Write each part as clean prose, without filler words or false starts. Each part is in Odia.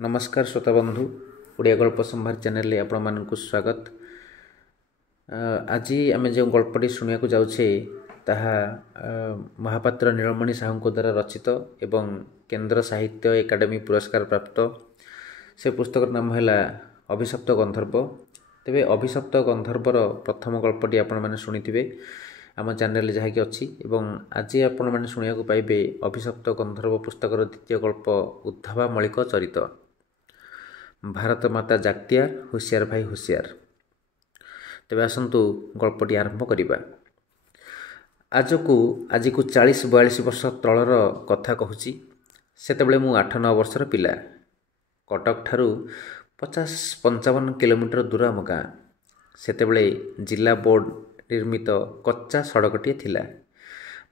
नमस्कार श्रोता बंधु ओडिया गल्प संभार चैनल आपण मानक स्वागत। आज आम जो गल्पटी शुणा जाऊे ताहा महापात्र नीलमणि साहू द्वारा रचित एवं केंद्र साहित्य एकाडेमी पुरस्कार प्राप्त से पुस्तक नाम है अभिशप्त गंधर्व। तेबे अभिशप्त गंधर्वर प्रथम गल्पटी आपण माने शुणिथिबे आम चैनल जहाँकि अच्छी एवं आज आपण माने शुणिया पाइबे अभिशप्त गंधर्व पुस्तकर द्वितीय गल्प उद्धवा मलिक चरित। भारत माता जाक्तिया होशियार भाई होशियार। तेबे आसंतु गल्पटी आरंभ करिबा। आज को 40-42 वर्ष तलर कथा कहूची। सेतेबेले मु 8-9 वर्षर पिला। कटक ठारू 50-55 किलोमीटर दूर आम गाँ। सेतेबेले जिला बोर्ड निर्मित कच्चा सड़कटी थिला।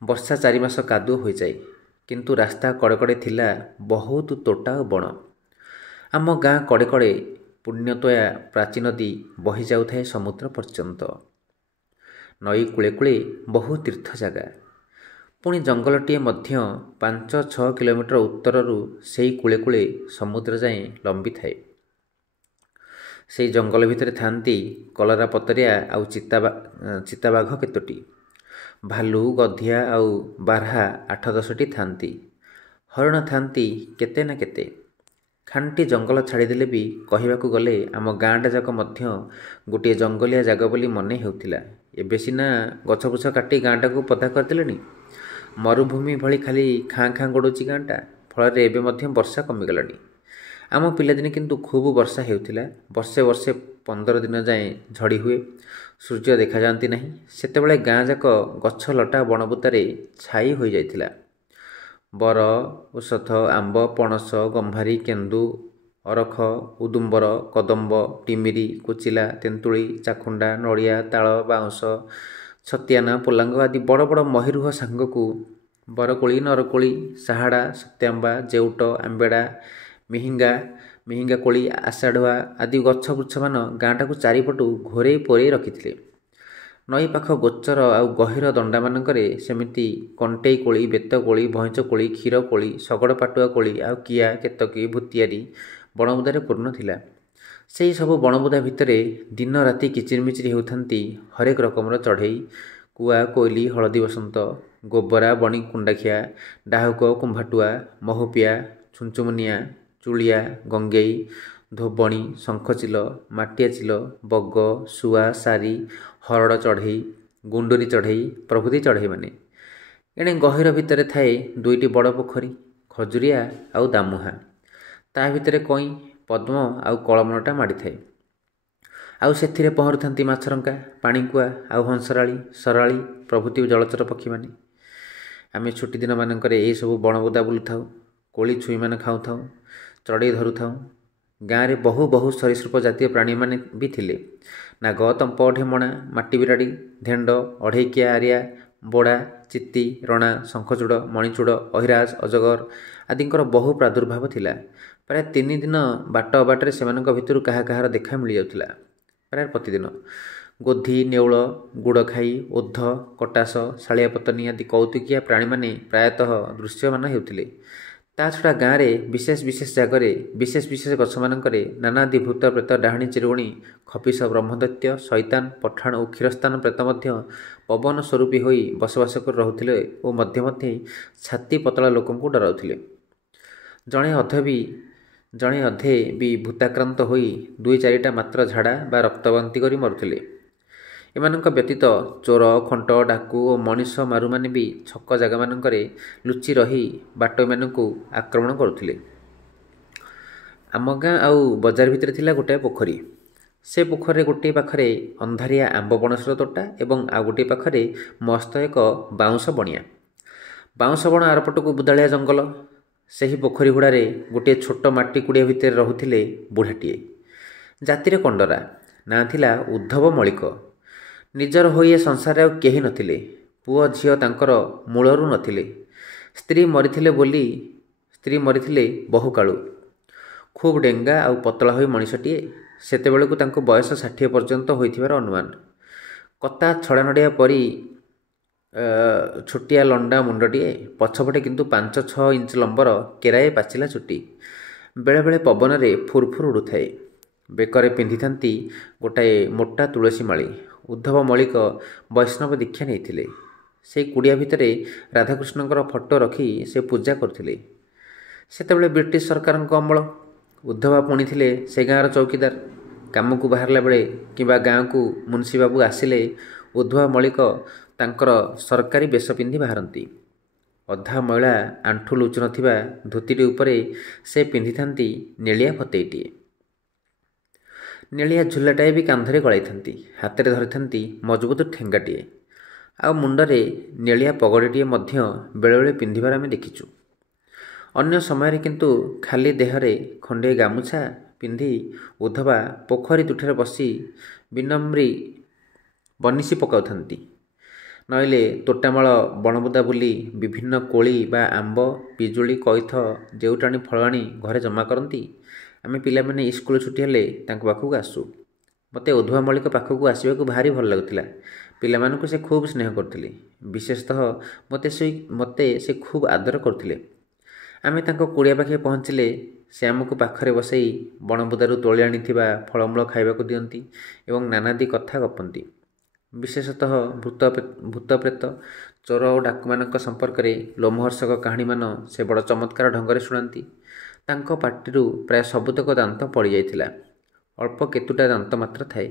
वर्षा 4 मास कादुओ हो जाए किंतु रास्ता कड़े कड़े थिला बहुत तोटा और बण। आम गाँ कड़े कड़े पुण्यतया प्राची नदी बही जाउथाए समुद्र पर्यंत। नई कूले कूले बहु तीर्थ जगह। पुणी जंगलटीए मध्य 5-6 किलोमीटर उत्तररू सेई कूले कूले समुद्र जाए लंबी थाए। से जंगल भितर थांती कलरा पतरिया आउ चिताबाघ केतोटी, भालू गधिया आउ बारहा 8-10टी थांती। हरिण थांती केते ना केते। खांटी जंगल छाड़ीदेले भी कहवाकू गले आम गाँटा जाक मध्य गोटे जंगलिया जाग बोली मने हेउथिला। एबे सिना गछबुछ काटी गाँटा को पदा करदेलेनी। मरुभूमि भली खाली खाँ खाँ गोड़ुची गाँटा। फल एबे मध्य वर्षा कमिगलानी। आम पिलादिने किंतु खूब वर्षा हेउथिला। वर्षे वर्षे 15 दिन जाए झड़ी हुए, सूर्य देखा जाती नहीं। सेतेबेले गाँ जाक गछ लटा बणबुतारे छाई हो जाइथिला। बर, ओषथ, आंब, पणस, गंभारी, केन्दु, अरख, उदुम्बर, कदम्ब, टिमिरी, कोचिला, तेंतुली, चाखुंडा, नड़िया, ताल, बाउंश, छतियाना, पोलांग आदि बड़ बड़ महिरुह सांगकू बरकोली, नरकोली, साहाड़ा, सत्यांबा, जेउट, आंबेड़ा, मिहिंगा कोली, आषाढ़ुआ आदि गछ वृक्ष मान गाँटा को चारिपटू घोरे पोरे रखिथिले। नई पाख गोचर आउ गहिर दंडा मानकरे सेमिति कंटेई कोली, बेत कोली, भैंच कोली, क्षीर कोली, शगड़ पाटुआ कोली आउ किया, केतकी, भूतियारी बणबुदारे पूर्ण थिला। सेही सबु बणबुदा भितरे दिन राति किचिरमिचिर हेउथांती हरेक रकमर चढ़ई, कुआ, कोइली, हलदी बसंत, गोबरा, बणी कुंडाखिया, डाहुक, कुंभाटुआ, महुपिया, छुंचुमुनिया, चुलिया, गंगेई, धोबणी, शंखचिल, माटियाचिल, बग, सुआ, सारी, हरड़ चढ़ई, गुंडुरी चढ़ई प्रभृति चढ़ई माने। एणे गहिर भितर थाए 2टी बड़ पोखरी, खजुरिया आउ दामुहा। ता भितरे कई, पद्म आउ कलमनटा माड़ी थाए। आउ सेथिरे पहरुथांती माछरंका, पाणीकुआ आउ हंसराली, सराली प्रभृति जलचर पक्षी माने। आमे छुट्टी दिन मानकरे एही सबु बणबुदा बुलुथाउ, कोली छुई मान खाउथाउ, चढ़ई धरुथाउ। गाँव रे बहु सरीसृप जातीय प्राणी माने भी थिले। नाग, तंप, ढेमणा, माटी बिराड़ी, धेंड, अढ़ेकिया, आरिया, बोड़ा, चित्ती, रणा, शंखचूड़, मणिचूड़, अहिराज, अजगर आदिंकर बहु प्रादुर्भाव थिला। प्राय 3 दिन बाट अबाटरे सेमानक भितरु काहा काहार देखा मिली जाउथिला। प्राय प्रतिदिन गोधी, नेउल, गुड़खाई, ओध, कटास, शालिया पतनी आदि कौतुकिया प्राणी माने प्रायतः दृश्यमान हेउथिले। ता छड़ा गाँव में विशेष जगह विशेष गछ मानकरे नानादि भूत प्रेत, डाहाणी, चिरुगुणी, खपिस, ब्रह्मदैत्य, शैतान, पठाण और क्षीरस्तान प्रेत मध्य पवन स्वरूपी होई बसवास कर रहुथिले और मध्य मध्य छाती पतला लोकंकु डराउथिले। जणे अधे भी भूताक्रांत होई 2-4टा मात्र झाड़ा बा रक्तबांति करी मरुथिले। एमानंक व्यतीत चोर, खंट, डाकू और मनीष मारू माने भी छक जगह मानकरे लुचि रही बाट मानकु आक्रमण करुथिले। आम गाँ आउ बजार भितर थिला गोटे पोखरी। से पोखरी गोटे पाखरे अंधारिया आंब पणसर तोटा एवं आउ गोटे पाखरे मस्त एक बाउंश बणिया। बाउंश बण आरपटकु बुदालिया जंगल। सेही पोखरी हुड़ारे गोटे छोट माटी कुड़िया भितर रहुथिले बुढ़ाटीए। जातिरे कंडरा। ना थिला उद्धव मलिक। निजर होई ए संसार आउ केही नथिले। पुओ झियो तांकर मूलरू नथिले। स्त्री मरिथिले बहु कालू। खूब डेंगा आउ पतला होई मनिषटीए। सेतेबेलकु तांको बयस 60 पर्यंत होइथिबार अनुमान। कता छड़ा नडिया परी छोटिया लंडा मुंडटीए। पछपटे किंतु 5-6 इंच लंबर केराए पाचिला चुटी। ବେଳେବେଳେ ପବନରେ ଫୁରଫୁର ଉଡ଼ୁଥାଏ। ବେକରେ ପିନ୍ଧିଥାନ୍ତି ଗୋଟାଏ ମୋଟା ତୁଳସୀ ମାଳି। ଉଦ୍ଧବ ମଳିକ ବୈଷ୍ଣବ ଦୀକ୍ଷା ନେଇଥିଲେ। ସେଇ କୁଡ଼ିଆ ଭିତରେ ରାଧାକୃଷ୍ଣଙ୍କର ଫଟୋ ରଖି ସେ ପୂଜା କରୁଥିଲେ। ସେତେବେଳେ ବ୍ରିଟିଶ ସରକାରଙ୍କ ଅମଳ। ଉଦ୍ଧବ ପୁଣି ଥିଲେ ସେ ଗାଁର ଚୌକିଦାର। କାମକୁ ବାହାରିଲା ବେଳେ କିମ୍ବା ଗାଁକୁ ମୁନ୍ସିବାବୁ ଆସିଲେ ଉଦ୍ଧବ ମଳିକ ତାଙ୍କର ସରକାରୀ ବେଶ ପିନ୍ଧି ବାହାରନ୍ତି। ଅଧା ମଇଳା ଆଣ୍ଠୁ ଲୁଚୁନଥିବା ଧୋତିଟି ଉପରେ ସେ ପିନ୍ଧିଥାନ୍ତି ନେଳିଆ ଫତେଇଟିଏ। ନେଳିଆ ଝୁଲାଟାଏ ବି କାନ୍ଧରେ ଗଳାଇଥାନ୍ତି। ହାତରେ ଧରିଥାନ୍ତି ମଜବୁତ ଠେଙ୍ଗାଟିଏ। ଆଉ ମୁଣ୍ଡରେ ନେଳିଆ ପଗଡ଼ିଟିଏ ମଧ୍ୟ ବେଳେବେଳେ ପିନ୍ଧିବାର ଆମେ ଦେଖିଛୁ। ଅନ୍ୟ ସମୟରେ କିନ୍ତୁ ଖାଲି ଦେହରେ ଖଣ୍ଡିଏ ଗାମୁଛା ପିନ୍ଧି ଉଦ୍ଧବା ପୋଖରୀ ତୁଠରେ ବସି ବିନମ୍ରୀ ବନିଶି ପକାଉଥାନ୍ତି। ନଇଲେ ତୋଟାମାଳ ବଣବୁଦା ବୁଲି ବିଭିନ୍ନ କୋଳି ବା ଆମ୍ବ, ପିଜୁଳି, କଇଥ, ଦେଉଟାଣି ଫଳ ଆଣି ଘରେ ଜମା କରନ୍ତି। ଆମେ ପିଲାମାନେ ସ୍କୁଲ ଛୁଟି ହେଲେ ତାଙ୍କ ପାଖକୁ ଆସୁ। ମୋତେ ଉଦ୍ଧବ ମଳିକ ପାଖକୁ ଆସିବାକୁ ଭାରି ଭଲ ଲାଗୁଥିଲା। ପିଲାମାନଙ୍କୁ ସେ ଖୁବ୍ ସ୍ନେହ କରୁଥିଲେ। ବିଶେଷତଃ ମୋତେ ସେ ଖୁବ୍ ଆଦର କରୁଥିଲେ। ଆମେ ତାଙ୍କ କୁଡ଼ିଆ ପାଖେ ପହଞ୍ଚିଲେ ସେ ଆମକୁ ପାଖରେ ବସାଇ ବଣବୁଦାରୁ ତୋଳି ଆଣିଥିବା ଫଳମୂଳ ଖାଇବାକୁ ଦିଅନ୍ତି ଏବଂ ନାନାଦି କଥା ଗପନ୍ତି। ବିଶେଷତଃ ଭୂତ ପ୍ରେତ, ଚୋର ଓ ଡାକୁମାନଙ୍କ ସମ୍ପର୍କରେ ଲୋମହର୍ଷକ କାହାଣୀମାନ ସେ ବଡ଼ ଚମତ୍କାର ଢଙ୍ଗରେ ଶୁଣାନ୍ତି। ତାଙ୍କ ପାଟିରୁ ପ୍ରାୟ ସବୁତକ ଦାନ୍ତ ପଡ଼ିଯାଇଥିଲା। ଅଳ୍ପ କେତୁଟା ଦାନ୍ତ ମାତ୍ର ଥାଏ।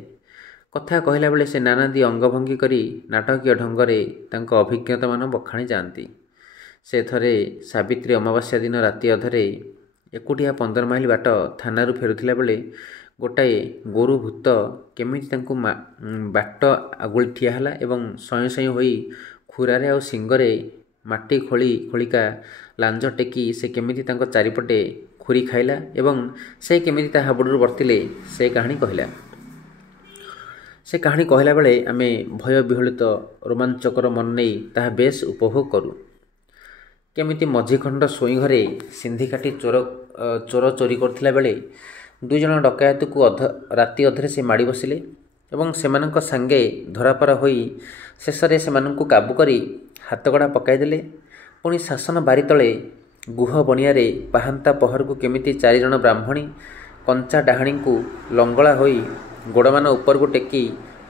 କଥା କହିଲା ବେଳେ ସେ ନାନାଦି ଅଙ୍ଗଭଙ୍ଗୀ କରି ନାଟକୀୟ ଢଙ୍ଗରେ ତାଙ୍କ ଅଭିଜ୍ଞତାମାନ ବଖାଣି ଯାଆନ୍ତି। ସେ ଥରେ ସାବିତ୍ରୀ ଅମାବାସ୍ୟା ଦିନ ରାତି ଅଧରେ ଏକୁଟିଆ 15 ମାଇଲ ବାଟ ଥାନାରୁ ଫେରୁଥିଲା ବେଳେ ଗୋଟାଏ ଗୋରୁ ଭୂତ କେମିତି ତାଙ୍କୁ ବାଟ ଆଗୁଳି ଠିଆ ହେଲା ଏବଂ ସଇଁ ସଇଁ ହୋଇ ଖୁରାରେ ଆଉ ଶିଙ୍ଗରେ ମାଟି ଖୋଳିକା ଲାଞ୍ଜ ଟେକି ସେ କେମିତି ତାଙ୍କ ଚାରିପଟେ ଖୁରି ଖାଇଲା ଏବଂ ସେ କେମିତି ତା ହାବୁଡ଼ରୁ ବର୍ତ୍ତିଲେ ସେ କାହାଣୀ କହିଲା। ସେ କାହାଣୀ କହିଲା ବେଳେ ଆମେ ଭୟ ବିହଳିତ ରୋମାଞ୍ଚକର ମନ ନେଇ ତାହା ବେଶ୍ ଉପଭୋଗ କରୁ। କେମିତି ମଝିଖଣ୍ଡ ଶୋଇ ଘରେ ସିନ୍ଧି କାଟି ଚୋର ଚୋରି କରୁଥିଲା ବେଳେ 2 ଜଣ ଡକାୟତକୁ ରାତି ଅଧରେ ସେ ମାଡ଼ି ବସିଲେ ଏବଂ ସେମାନଙ୍କ ସାଙ୍ଗେ ଧରାପରା ହୋଇ ଶେଷରେ ସେମାନଙ୍କୁ କାବୁ କରି ହାତଗଢ଼ା ପକାଇଦେଲେ। ପୁଣି ଶାସନ ବାରି ତଳେ ଗୁହ ବଣିଆରେ ପାହାନ୍ତା ପହରକୁ କେମିତି 4 ଜଣ ବ୍ରାହ୍ମଣୀ କଞ୍ଚା ଡାହାଣୀଙ୍କୁ ଲଙ୍ଗଳା ହୋଇ ଗୋଡ଼ମାନ ଉପରକୁ ଟେକି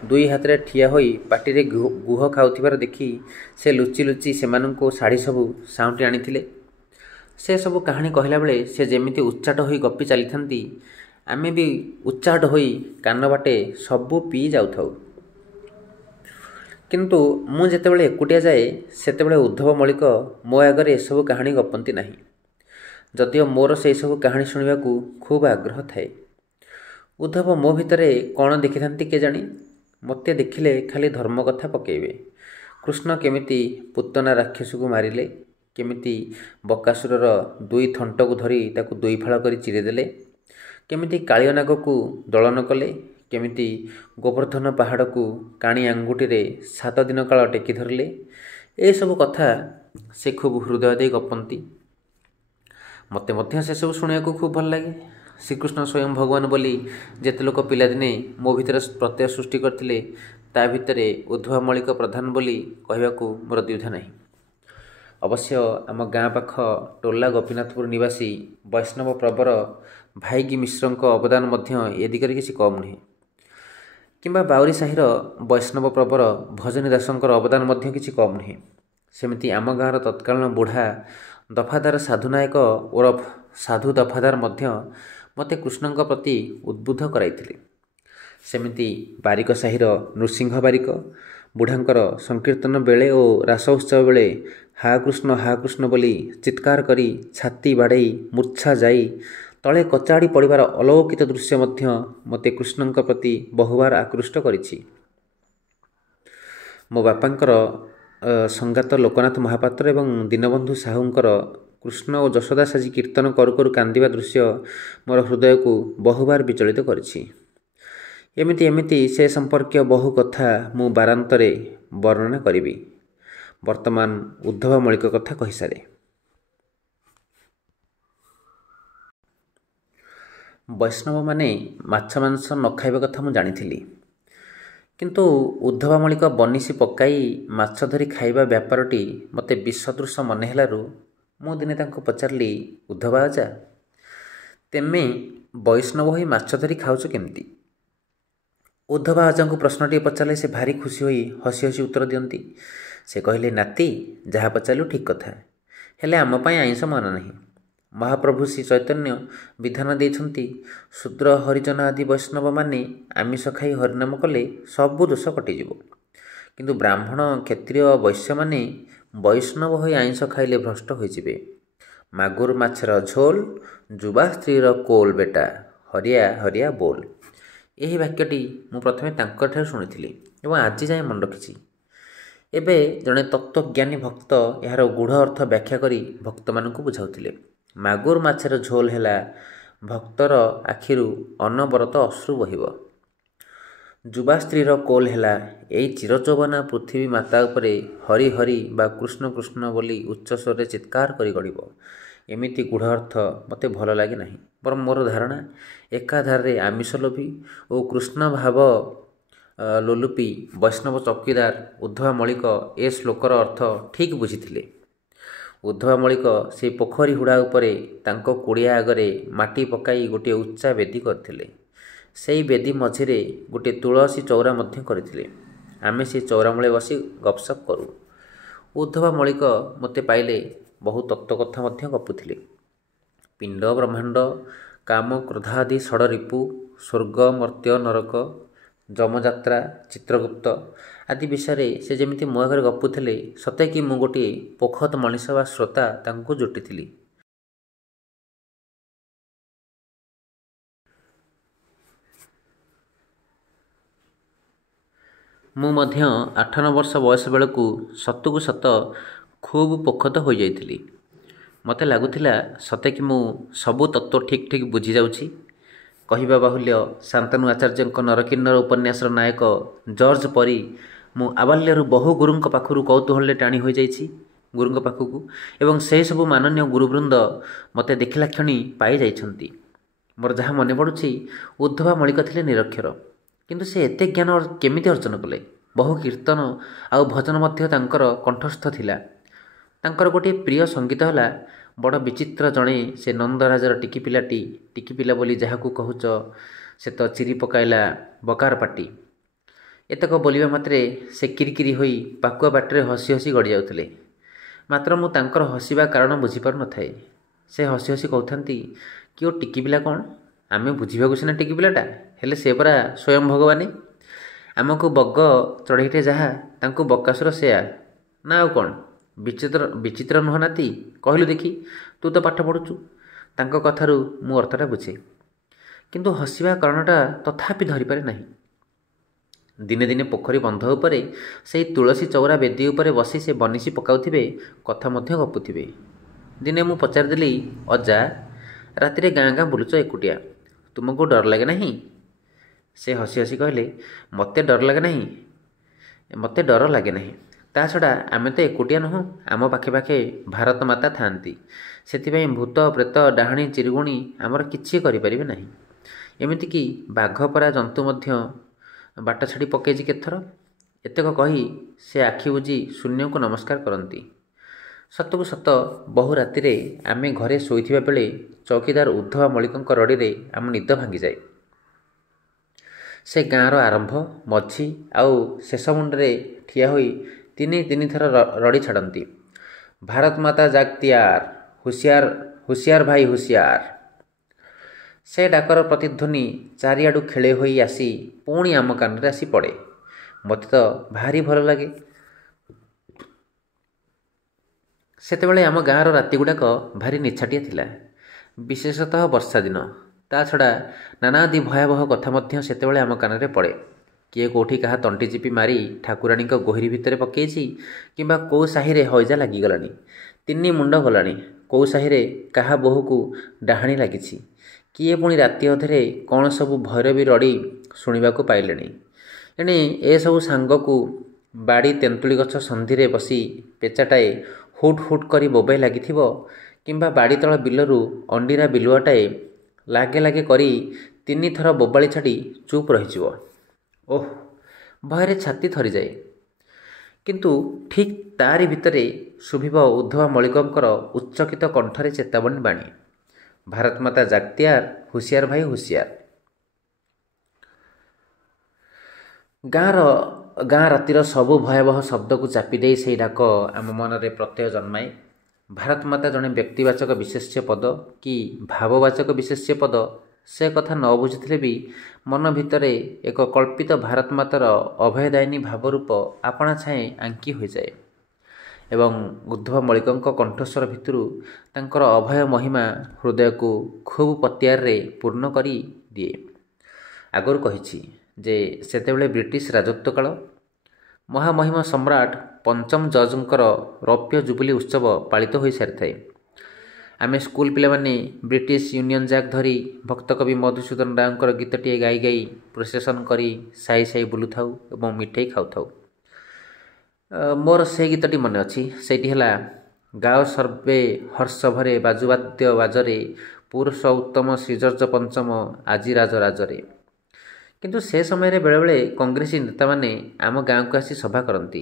2 ହାତରେ ଠିଆ ହୋଇ ପାଟିରେ ଗୁହ ଖାଉଥିବାର ଦେଖି ସେ ଲୁଚି ଲୁଚି ସେମାନଙ୍କୁ ଶାଢ଼ୀ ସବୁ ସାଉଁଟି ଆଣିଥିଲେ। ସେ ସବୁ କାହାଣୀ କହିଲା ବେଳେ ସେ ଯେମିତି ଉଚ୍ଚାଟ ହୋଇ ଗପି ଚାଲିଥାନ୍ତି, ଆମେ ବି ଉଚ୍ଚାଟ ହୋଇ କାନ ବାଟେ ସବୁ ପିଇ ଯାଉଥାଉ। କିନ୍ତୁ ମୁଁ ଯେତେବେଳେ ଏକୁଟିଆ ଯାଏ ସେତେବେଳେ ଉଦ୍ଧବ ମଳିକ ମୋ ଆଗରେ ଏସବୁ କାହାଣୀ ଗପନ୍ତି ନାହିଁ। ଯଦିଓ ମୋର ସେହିସବୁ କାହାଣୀ ଶୁଣିବାକୁ ଖୁବ୍ ଆଗ୍ରହ ଥାଏ। ଉଦ୍ଧବ ମୋ ଭିତରେ କ'ଣ ଦେଖିଥାନ୍ତି କେଜାଣି, ମୋତେ ଦେଖିଲେ ଖାଲି ଧର୍ମ କଥା ପକେଇବେ। କୃଷ୍ଣ କେମିତି ପୁତନା ରାକ୍ଷସକୁ ମାରିଲେ, କେମିତି ବକାସୁରର 2 ଥଣ୍ଟକୁ ଧରି ତାକୁ 2 ଫାଳ କରି ଚିରିଦେଲେ, କେମିତି କାଳିଅ ନାଗକୁ ଦଳନ କଲେ, କେମିତି ଗୋବର୍ଦ୍ଧନ ପାହାଡ଼କୁ କାଣି ଆଙ୍ଗୁଠିରେ 7 ଦିନ କାଳ ଟେକି ଧରିଲେ, ଏସବୁ କଥା ସେ ଖୁବ୍ ହୃଦୟ ଦେଇ ଗପନ୍ତି। ମୋତେ ମଧ୍ୟ ସେସବୁ ଶୁଣିବାକୁ ଖୁବ୍ ଭଲ ଲାଗେ। ଶ୍ରୀକୃଷ୍ଣ ସ୍ୱୟଂ ଭଗବାନ ବୋଲି ଯେତେ ଲୋକ ପିଲାଦିନେ ମୋ ଭିତରେ ପ୍ରତ୍ୟୟ ସୃଷ୍ଟି କରିଥିଲେ, ତା ଭିତରେ ଉଦ୍ଧବ ମଳିକ ପ୍ରଧାନ ବୋଲି କହିବାକୁ ମୋର ଦ୍ୱିଧା ନାହିଁ। ଅବଶ୍ୟ ଆମ ଗାଁ ପାଖ ଟୋଲା ଗୋପୀନାଥପୁର ନିବାସୀ ବୈଷ୍ଣବ ପ୍ରବର ଭାଇଗି ମିଶ୍ରଙ୍କ ଅବଦାନ ମଧ୍ୟ ଏ ଦିଗରେ କିଛି କମ୍ ନୁହେଁ। କିମ୍ବା ବାଉରୀ ସାହିର ବୈଷ୍ଣବ ପ୍ରବର ଭଜନୀ ଦାସଙ୍କର ଅବଦାନ ମଧ୍ୟ କିଛି କମ୍ ନୁହେଁ। ସେମିତି ଆମ ଗାଁର ତତ୍କାଳୀନ ବୁଢ଼ା ଦଫାଦାର ସାଧୁନାୟକ ଓରଫ ସାଧୁ ଦଫାଦାର ମଧ୍ୟ ମୋତେ କୃଷ୍ଣଙ୍କ ପ୍ରତି ଉଦ୍ବୁଦ୍ଧ କରାଇଥିଲେ। ସେମିତି ବାରିକ ସାହିର ନୃସିଂହ ବାରିକ ବୁଢ଼ାଙ୍କର ସଂକୀର୍ତ୍ତନ ବେଳେ ଓ ରାସ ଉତ୍ସବ ବେଳେ ହା କୃଷ୍ଣ ବୋଲି ଚିତ୍କାର କରି ଛାତି ବାଡ଼େଇ ମୂର୍ଚ୍ଛା ଯାଇ ତଳେ କଚାଡ଼ି ପଡ଼ିବାର ଅଲୌକିତ ଦୃଶ୍ୟ ମଧ୍ୟ ମୋତେ କୃଷ୍ଣଙ୍କ ପ୍ରତି ବହୁବାର ଆକୃଷ୍ଟ କରିଛି। ମୋ ବାପାଙ୍କର ସଙ୍ଗାତ ଲୋକନାଥ ମହାପାତ୍ର ଏବଂ ଦୀନବନ୍ଧୁ ସାହୁଙ୍କର କୃଷ୍ଣ ଓ ଯଶୋଦା ସାଜି କୀର୍ତ୍ତନ କରୁ କରୁ କାନ୍ଦିବା ଦୃଶ୍ୟ ମୋର ହୃଦୟକୁ ବହୁବାର ବିଚଳିତ କରିଛି। ଏମିତି ସେ ସମ୍ପର୍କୀୟ ବହୁ କଥା ମୁଁ ବାରାନ୍ତରେ ବର୍ଣ୍ଣନା କରିବି। ବର୍ତ୍ତମାନ ଉଦ୍ଧବ ମଳିକ କଥା କହିସାରେ। ବୈଷ୍ଣବମାନେ ମାଛ ମାଂସ ନ ଖାଇବା କଥା ମୁଁ ଜାଣିଥିଲି, କିନ୍ତୁ ଉଦ୍ଧବ ମଳିକ ବନିଶି ପକାଇ ମାଛ ଧରି ଖାଇବା ବ୍ୟାପାରଟି ମୋତେ ବିସଦୃଶ ମନେ ହେଲାରୁ ମୁଁ ଦିନେ ତାଙ୍କୁ ପଚାରିଲି, ଉଦ୍ଧବ ଆଜା, ତେମେ ବୈଷ୍ଣବ ହୋଇ ମାଛ ଧରି ଖାଉଛ କେମିତି? ଉଦ୍ଧବ ରାଜାଙ୍କୁ ପ୍ରଶ୍ନଟିଏ ପଚାରିଲେ ସେ ଭାରି ଖୁସି ହୋଇ ହସି ହସି ଉତ୍ତର ଦିଅନ୍ତି। ସେ କହିଲେ, ନାତି, ଯାହା ପଚାରିଲୁ ଠିକ୍ କଥା, ହେଲେ ଆମ ପାଇଁ ଆଇଁଷ ମନା ନାହିଁ। ମହାପ୍ରଭୁ ଶ୍ରୀ ଚୈତନ୍ୟ ବିଧାନ ଦେଇଛନ୍ତି, ଶୂଦ୍ର ହରିଜନ ଆଦି ବୈଷ୍ଣବମାନେ ଆମିଷ ଖାଇ ହରିନାମ କଲେ ସବୁ ଦୋଷ କଟିଯିବ। କିନ୍ତୁ ବ୍ରାହ୍ମଣ, କ୍ଷତ୍ରିୟ, ବୈଶ୍ୟମାନେ ବୈଷ୍ଣବ ହୋଇ ଆଇଁଷ ଖାଇଲେ ଭ୍ରଷ୍ଟ ହୋଇଯିବେ। ମାଗୁର ମାଛର ଝୋଲ, ଯୁବା ସ୍ତ୍ରୀର କୋଲ ବେଟା, ହରିଆ ହରିଆ ବୋଲ। ଏହି ବାକ୍ୟଟି ମୁଁ ପ୍ରଥମେ ତାଙ୍କଠାରୁ ଶୁଣିଥିଲି ଏବଂ ଆଜି ଯାଏଁ ମନେ ରଖିଛି। ଏବେ ଜଣେ ତତ୍ତ୍ୱଜ୍ଞାନୀ ଭକ୍ତ ଏହାର ଗୂଢ଼ ଅର୍ଥ ବ୍ୟାଖ୍ୟା କରି ଭକ୍ତମାନଙ୍କୁ ବୁଝାଉଥିଲେ। ମାଗୁର ମାଛର ଝୋଲ ହେଲା ଭକ୍ତର ଆଖିରୁ ଅନବରତ ଅଶ୍ରୁ ବହିବ। ଯୁବା ସ୍ତ୍ରୀର କୋଲ ହେଲା ଏଇ ଚିରଯୌବନା ପୃଥିବୀ ମାତା ଉପରେ ହରି ହରି ବା କୃଷ୍ଣ କୃଷ୍ଣ ବୋଲି ଉଚ୍ଚସ୍ୱରରେ ଚିତ୍କାର କରି ଗଡ଼ିବ। ଏମିତି ଗୂଢ଼ ଅର୍ଥ ମୋତେ ଭଲ ଲାଗେ ନାହିଁ। ବରଂ ମୋର ଧାରଣା, ଏକାଧାରରେ ଆମିଷ ଲୋଭୀ ଓ କୃଷ୍ଣ ଭାବ ଲୋଲୁପୀ ବୈଷ୍ଣବ ଚୌକିଦାର ଉଦ୍ଧବ ମଳିକ ଏ ଶ୍ଲୋକର ଅର୍ଥ ଠିକ୍ ବୁଝିଥିଲେ। ଉଦ୍ଧବ ମଳିକ ସେହି ପୋଖରୀ ହୁଡ଼ା ଉପରେ ତାଙ୍କ କୁଡ଼ିଆ ଆଗରେ ମାଟି ପକାଇ ଗୋଟିଏ ଉଚ୍ଚା ବେଦୀ କରିଥିଲେ। ସେହି ବେଦୀ ମଝିରେ ଗୋଟିଏ ତୁଳସୀ ଚଉରା ମଧ୍ୟ କରିଥିଲେ। ଆମେ ସେ ଚଉରା ମୂଳେ ବସି ଗପସପ କରୁ। ଉଦ୍ଧବ ମଳିକ ମୋତେ ପାଇଲେ ବହୁ ତତ୍ତ୍ୱ କଥା ମଧ୍ୟ ଗପୁଥିଲେ। ପିଣ୍ଡ ବ୍ରହ୍ମାଣ୍ଡ, କାମ କ୍ରୋଧାଦି ଷଡ଼ରିପୁ, ସ୍ୱର୍ଗ ମର୍ତ୍ତ୍ୟ ନରକ, ଯମଯାତ୍ରା, ଚିତ୍ରଗୁପ୍ତ ଆଦି ବିଷୟରେ ସେ ଯେମିତି ମୋ ଆଗରେ ଗପୁଥିଲେ, ସତେ କି ମୁଁ ଗୋଟିଏ ପୋଖତ ମଣିଷ ବା ଶ୍ରୋତା ତାଙ୍କୁ ଜୁଟିଥିଲି। ମୁଁ ମଧ୍ୟ 8-9 ବର୍ଷ ବୟସ ବେଳକୁ ସତକୁ ସତ ଖୁବ୍ ପୋଖତ ହୋଇଯାଇଥିଲି। ମୋତେ ଲାଗୁଥିଲା ସତେ କି ମୁଁ ସବୁ ତତ୍ତ୍ୱ ଠିକ୍ ଠିକ୍ ବୁଝିଯାଉଛି। କହିବା ବାହୁଲ୍ୟ, ଶାନ୍ତନୁ ଆଚାର୍ଯ୍ୟଙ୍କ ନରକିନ୍ନର ଉପନ୍ୟାସର ନାୟକ ଜର୍ଜ ପରି ମୁଁ ଆବାଲ୍ୟରୁ ବହୁ ଗୁରୁଙ୍କ ପାଖରୁ କୌତୂହଳରେ ଟାଣି ହୋଇଯାଇଛି ଗୁରୁଙ୍କ ପାଖକୁ ଏବଂ ସେହିସବୁ ମାନନୀୟ ଗୁରୁବୃନ୍ଦ ମୋତେ ଦେଖିଲା କ୍ଷଣି ପାଇଯାଇଛନ୍ତି। ମୋର ଯାହା ମନେ ପଡ଼ୁଛି, ଉଦ୍ଧବ ମଳିକ ଥିଲେ ନିରକ୍ଷର, କିନ୍ତୁ ସେ ଏତେ ଜ୍ଞାନ କେମିତି ଅର୍ଜନ କଲେ? ବହୁ କୀର୍ତ୍ତନ ଆଉ ଭଜନ ମଧ୍ୟ ତାଙ୍କର କଣ୍ଠସ୍ଥ ଥିଲା। ତାଙ୍କର ଗୋଟିଏ ପ୍ରିୟ ସଙ୍ଗୀତ ହେଲା, ବଡ଼ ବିଚିତ୍ର ଜଣେ ସେ ନନ୍ଦରାଜର ଟିକି ପିଲାଟି, ଟିକି ପିଲା ବୋଲି ଯାହାକୁ କହୁଛ, ସେ ତ ଚିରି ପକାଇଲା ବକାର ପାଟି। ଏତକ ବୋଲିବା ମାତ୍ରେ ସେ କିରିକିରି ହୋଇ ପାକୁଆ ପାଟିରେ ହସି ହସି ଗଡ଼ି ଯାଉଥିଲେ। ମାତ୍ର ମୁଁ ତାଙ୍କର ହସିବା କାରଣ ବୁଝିପାରୁନଥାଏ। ସେ ହସି ହସି କହୁଥାନ୍ତି, କି ଓ ଟିକି ପିଲା କ'ଣ? ଆମେ ବୁଝିବାକୁ ସିନା ଟିକି ପିଲାଟା, ହେଲେ ସେ ପରା ସ୍ୱୟଂ ଭଗବାନୀ। ଆମକୁ ବଗ ଚଢ଼େଇଟେ ଯାହା, ତାଙ୍କୁ ବକାସୁର ସେୟା, ନା ଆଉ କ'ଣ? ବିଚିତ୍ର ନୁହଁ ନାତି? କହିଲୁ ଦେଖି, ତୁ ତ ପାଠ ପଢ଼ୁଛୁ। ତାଙ୍କ କଥାରୁ ମୁଁ ଅର୍ଥଟା ବୁଝେ, କିନ୍ତୁ ହସିବା କାରଣଟା ତଥାପି ଧରିପାରେ ନାହିଁ। ଦିନେ ଦିନେ ପୋଖରୀ ବନ୍ଧ ଉପରେ ସେଇ ତୁଳସୀ ଚଉରା ବେଦୀ ଉପରେ ବସି ସେ ବନିଶୀ ପକାଉଥିବେ, କଥା ମଧ୍ୟ ଗପୁଥିବେ। ଦିନେ ମୁଁ ପଚାରିଦେଲି, ଅଜା, ରାତିରେ ଗାଁ ଗାଁ ବୁଲୁଛ ଏକୁଟିଆ, ତୁମକୁ ଡର ଲାଗେ ନାହିଁ? ସେ ହସି ହସି କହିଲେ, ମୋତେ ଡର ଲାଗେ ନାହିଁ। ତା ଛଡ଼ା ଆମେ ତ ଏକୁଟିଆ ନୁହଁ, ଆମ ପାଖେ ପାଖେ ଭାରତ ମାତା ଥାଆନ୍ତି। ସେଥିପାଇଁ ଭୂତ ପ୍ରେତ ଡାହାଣୀ ଚିରୁଗୁଣି ଆମର କିଛି କରିପାରିବେ ନାହିଁ। ଏମିତିକି ବାଘ ପରା ଜନ୍ତୁ ମଧ୍ୟ ବାଟ ଛାଡ଼ି ପକାଇଛି କେତେଥର। ଏତକ କହି ସେ ଆଖି ବୁଜି ଶୂନ୍ୟକୁ ନମସ୍କାର କରନ୍ତି। ସତକୁ ସତ ବହୁ ରାତିରେ ଆମେ ଘରେ ଶୋଇଥିବା ବେଳେ ଚୌକିଦାର ଉଦ୍ଧବ ମଳିକଙ୍କ ରଡ଼ିରେ ଆମ ନିଦ ଭାଙ୍ଗିଯାଏ। ସେ ଗାଁର ଆରମ୍ଭ, ମଝି ଆଉ ଶେଷ ମୁଣ୍ଡରେ ଠିଆ ହୋଇ ତିନି ଥର ରଡ଼ି ଛାଡ଼ନ୍ତି, ଭାରତ ମାତା ଜାଗତିୟାର, ହୁସିଆର ହୁସିଆର ଭାଇ ହୁସିଆର। ସେ ଡାକର ପ୍ରତିଧ୍ୱନି ଚାରିଆଡ଼ୁ ଖେଳେଇ ହୋଇ ଆସି ପୁଣି ଆମ କାନରେ ଆସି ପଡ଼େ। ମୋତେ ତ ଭାରି ଭଲ ଲାଗେ। ସେତେବେଳେ ଆମ ଗାଁର ରାତିଗୁଡ଼ାକ ଭାରି ନିଛାଟିଆ ଥିଲା, ବିଶେଷତଃ ବର୍ଷା ଦିନ। ତା ଛଡ଼ା ନାନାଦି ଭୟାବହ କଥା ମଧ୍ୟ ସେତେବେଳେ ଆମ କାନରେ ପଡ଼େ। କିଏ କେଉଁଠି କାହା ତଣ୍ଟି ଚିପି ମାରି ଠାକୁରାଣୀଙ୍କ ଗୋହିରୀ ଭିତରେ ପକାଇଛି, କିମ୍ବା କେଉଁ ସାହିରେ ହଇଜା ଲାଗିଗଲାଣି, 3 ମୁଣ୍ଡ ଗଲାଣି, କେଉଁ ସାହିରେ କାହା ବୋହୂକୁ ଡାହାଣୀ ଲାଗିଛି, କିଏ ପୁଣି ରାତି ଅଧରେ କ'ଣ ସବୁ ଭୈରବୀ ରଡ଼ି ଶୁଣିବାକୁ ପାଇଲେଣି। ଏଣେ ଏସବୁ ସାଙ୍ଗକୁ ବାଡ଼ି ତେନ୍ତୁଳି ଗଛ ସନ୍ଧିରେ ବସି ପେଚାଟାଏ ହୁଟ୍ ହୁଟ୍ କରି ବୋବାଇ ଲାଗିଥିବ, କିମ୍ବା ବାଡ଼ିତଳ ବିଲରୁ ଅଣ୍ଡିରା ବିଲୁଆଟାଏ ଲାଗେ ଲାଗେ କରି 3 ଥର ବୋବାଳି ଛାଡ଼ି ଚୁପ୍ ରହିଯିବ। ଓଃ, ଭୟରେ ଛାତି ଥରିଯାଏ। କିନ୍ତୁ ଠିକ୍ ତାରି ଭିତରେ ଶୁଭିବ ଉଦ୍ଧବ ମଳିକଙ୍କର ଉଚ୍ଚକିତ କଣ୍ଠରେ ଚେତାବନୀ ବାଣୀ, ଭାରତ ମାତା ଜାଗତିଆର, ହୁସିଆର ଭାଇ ହୁସିଆର। ଗାଁ ରାତିର ସବୁ ଭୟାବହ ଶବ୍ଦକୁ ଚାପି ଦେଇ ସେହି ଡାକ ଆମ ମନରେ ପ୍ରତ୍ୟୟ ଜନ୍ମାଏ। ଭାରତ ମାତା ଜଣେ ବ୍ୟକ୍ତିବାଚକ ବିଶେଷ୍ୟ ପଦ କି ଭାବବାଚକ ବିଶେଷ୍ୟ ପଦ, ସେ କଥା ନ ବୁଝିଥିଲେ ବି ମନ ଭିତରେ ଏକ କଳ୍ପିତ ଭାରତ ମାତାର ଅଭୟଦାୟିନୀ ଭାବରୂପ ଆପଣା ଛାଏଁ ଆଙ୍କି ହୋଇଯାଏ ଏବଂ ଉଦ୍ଧବ ମଳିକଙ୍କ କଣ୍ଠସ୍ୱର ଭିତରୁ ତାଙ୍କର ଅଭୟ ମହିମା ହୃଦୟକୁ ଖୁବ୍ ପତିଆରରେ ପୂର୍ଣ୍ଣ କରି ଦିଏ। ଆଗରୁ କହିଛି ଯେ ସେତେବେଳେ ବ୍ରିଟିଶ ରାଜତ୍ୱ କାଳ। ମହାମହିମ ସମ୍ରାଟ ପଞ୍ଚମ ଜର୍ଜଙ୍କର ରୌପ୍ୟ ଜୁବିଲି ଉତ୍ସବ ପାଳିତ ହୋଇସାରିଥାଏ। ଆମେ ସ୍କୁଲ ପିଲାମାନେ ବ୍ରିଟିଶ ୟୁନିୟନ ଜ୍ୟାକ୍ ଧରି ଭକ୍ତକବି ମଧୁସୂଦନ ରାଓଙ୍କର ଗୀତଟିଏ ଗାଇ ଗାଇ ପ୍ରୋସେସନ୍ କରି ସାହି ସାହି ବୁଲୁଥାଉ ଏବଂ ମିଠେଇ ଖାଉଥାଉ। ମୋର ସେ ଗୀତଟି ମନେ ଅଛି। ସେଇଟି ହେଲା, ଗାଓ ସର୍ବେ ହର୍ଷ ଭରେ ବାଜୁବାଦ୍ୟ ବାଜରେ, ପୁରୁଷ ଉତ୍ତମ ଶ୍ରୀଜର୍ଜ ପଞ୍ଚମ ଆଜି ରାଜ ରାଜରେ। କିନ୍ତୁ ସେ ସମୟରେ ବେଳେବେଳେ କଂଗ୍ରେସୀ ନେତାମାନେ ଆମ ଗାଁକୁ ଆସି ସଭା କରନ୍ତି।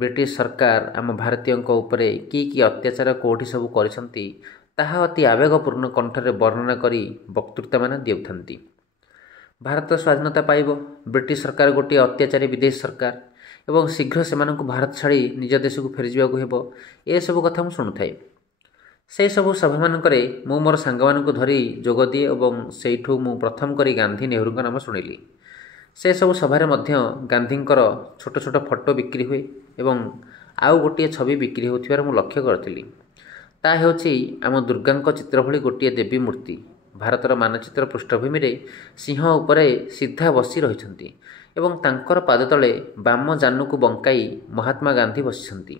ବ୍ରିଟିଶ ସରକାର ଆମ ଭାରତୀୟଙ୍କ ଉପରେ କି ଅତ୍ୟାଚାର କେଉଁଠି ସବୁ କରିଛନ୍ତି ତାହା ଅତି ଆବେଗପୂର୍ଣ୍ଣ କଣ୍ଠରେ ବର୍ଣ୍ଣନା କରି ବକ୍ତୃତାମାନ ଦେଉଥାନ୍ତି। ଭାରତ ସ୍ୱାଧୀନତା ପାଇବ, ବ୍ରିଟିଶ ସରକାର ଗୋଟିଏ ଅତ୍ୟାଚାରୀ ବିଦେଶୀ ସରକାର ଏବଂ ଶୀଘ୍ର ସେମାନଙ୍କୁ ଭାରତ ଛାଡ଼ି ନିଜ ଦେଶକୁ ଫେରିଯିବାକୁ ହେବ, ଏସବୁ କଥା ମୁଁ ଶୁଣୁଥାଏ। ସେହିସବୁ ସଭାମାନଙ୍କରେ ମୁଁ ମୋର ସାଙ୍ଗମାନଙ୍କୁ ଧରି ଯୋଗ ଦିଏ ଏବଂ ସେଇଠୁ ମୁଁ ପ୍ରଥମ କରି ଗାନ୍ଧୀ ନେହେରୁଙ୍କ ନାମ ଶୁଣିଲି। ସେସବୁ ସଭାରେ ମଧ୍ୟ ଗାନ୍ଧୀଙ୍କର ଛୋଟ ଛୋଟ ଫଟୋ ବିକ୍ରି ହୁଏ ଏବଂ ଆଉ ଗୋଟିଏ ଛବି ବିକ୍ରି ହେଉଥିବାର ମୁଁ ଲକ୍ଷ୍ୟ କରିଥିଲି। ତାହା ହେଉଛି ଆମ ଦୁର୍ଗାଙ୍କ ଚିତ୍ର ଭଳି ଗୋଟିଏ ଦେବୀ ମୂର୍ତ୍ତି। ଭାରତର ମାନଚିତ୍ର ପୃଷ୍ଠଭୂମିରେ ସିଂହ ଉପରେ ସିଧା ବସି ରହିଛନ୍ତି ଏବଂ ତାଙ୍କର ପାଦ ତଳେ ବାମ ଜାନୁକୁ ବଙ୍କାଇ ମହାତ୍ମା ଗାନ୍ଧୀ ବସିଛନ୍ତି।